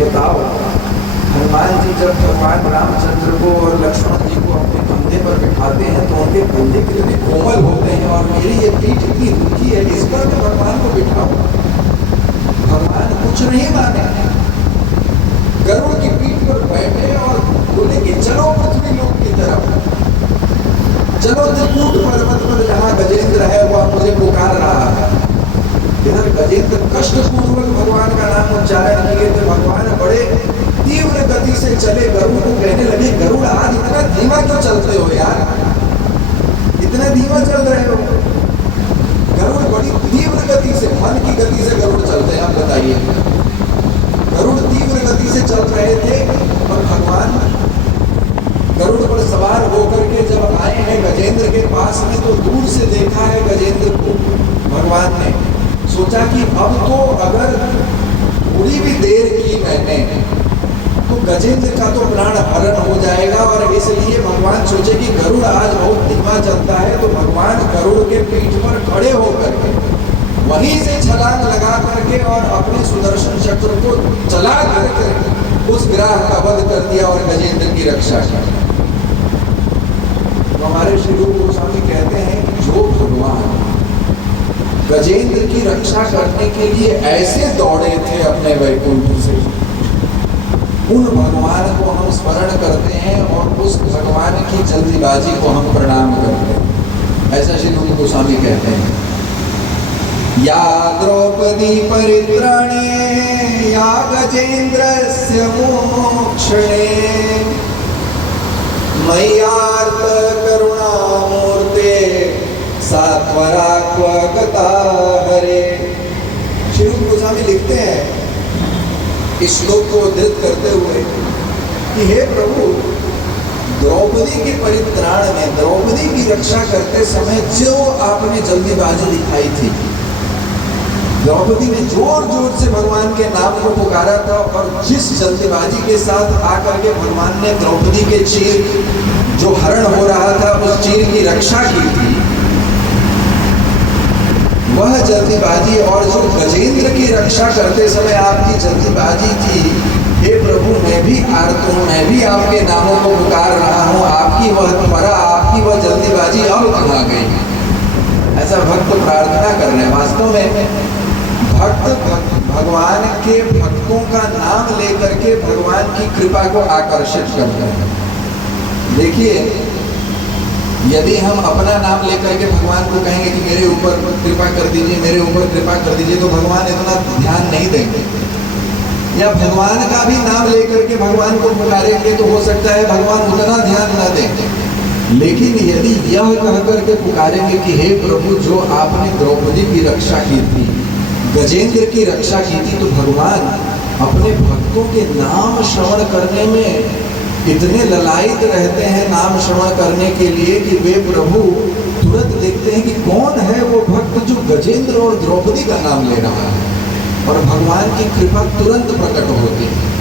बताओ, हनुमान जी जब भगवान रामचंद्र को और लक्ष्मण जी को अपने कंधे पर बिठाते हैं तो उनके कंधे कितने कोमल होते हैं, और मेरी ये पीठ इतनी रुकी है, इस पर मैं भगवान को बिठाऊं। भगवान कुछ नहीं माने, गरुड़ की पीठ पर बैठे और बोले कि चलो पृथ्वी लोक की तरफ, चलो त्रिकूट पर्वत पर जहाँ गजेंद्र है वह मुझे पुकार रहा है। इधर गजेंद्र कष्टपूर्वक भगवान का नाम उच्चारण किए थे। भगवान बड़े तीव्र गति से चले, गरुड़ को कहने लगे, गरुड़ आज इतना धीमा क्यों चलते हो यार, इतना धीमा चल रहे हो। गरुड़ बड़ी तीव्र गति से, मन की गति से गरुड़ चलते हैं। आप बताइए, गरुड़ तीव्र गति से चल रहे थे और भगवान गरुड़ पर सवार होकर के जब आए हैं गजेंद्र के पास में, तो दूर से देखा है गजेंद्र को। भगवान ने सोचा कि अब तो अगर थोड़ी भी देर की मैंने तो गजेंद्र का तो प्राण हरण हो जाएगा, और इसलिए भगवान सोचे कि गरुड़ आज बहुत धीमा चलता है, तो भगवान गरुड़ के पीठ पर खड़े होकर के वहीं से छलांग लगा करके और अपने सुदर्शन चक्र को चला करके उस ग्राह का वध कर दिया और गजेंद्र की रक्षा की। तो हमारे श्री रूप गोस्वामी कहते हैं कि जो भगवान गजेंद्र की रक्षा करने के लिए ऐसे दौड़े थे अपने वैकुंठ से, उन भगवान को हम स्मरण करते हैं और उस भगवान की जल्दीबाजी को हम प्रणाम करते हैं। ऐसा श्री रूप गोस्वामी कहते हैं, या द्रौपदी परित्राणे या गजेंद्रस्य मोक्षणे मय्यार्त करुणामूर्ते सात्वराक्व गता हरे। श्री रूप गोस्वामी लिखते हैं इस श्लोक को उद्धृत करते हुए कि हे प्रभु, द्रौपदी के परित्राण में, द्रौपदी की रक्षा करते समय जो आपने जल्दीबाजी दिखाई थी, द्रौपदी ने जोर जोर से भगवान के नाम को पुकारा था, और जिस जल्दीबाजी के साथ आकर के भगवान ने द्रौपदी के चीर जो हरण हो रहा था उस चीर की रक्षा की थी, वह जल्दीबाजी और जो गजेंद्र की रक्षा करते समय आपकी जल्दीबाजी थी, हे प्रभु मैं भी आर्त हूँ, मैं भी आपके नामों को पुकार रहा हूँ, आपकी वह त्वरा, आपकी वह जल्दीबाजी अब कहाँ गई। ऐसा भक्त प्रार्थना कर रहे हैं। वास्तव में भक्त भगवान के भक्तों का नाम लेकर के भगवान की कृपा को आकर्षित करते हैं। देखिए, यदि हम अपना नाम लेकर के भगवान को कहेंगे कि मेरे ऊपर कृपा कर दीजिए, मेरे ऊपर कृपा कर दीजिए, तो भगवान इतना ध्यान नहीं देंगे। या भगवान का भी नाम लेकर के भगवान को पुकारेंगे तो हो सकता है भगवान उतना ध्यान न दें। लेकिन यदि यह कह करके पुकारेंगे कि हे प्रभु, जो आपने द्रौपदी की रक्षा की थी, गजेंद्र की रक्षा की थी, तो भगवान अपने भक्तों के नाम श्रवण करने में इतने ललायित रहते हैं, नाम श्रवण करने के लिए, कि वे प्रभु तुरंत देखते हैं कि कौन है वो भक्त जो गजेंद्र और द्रौपदी का नाम ले रहा है, और भगवान की कृपा तुरंत प्रकट होती है।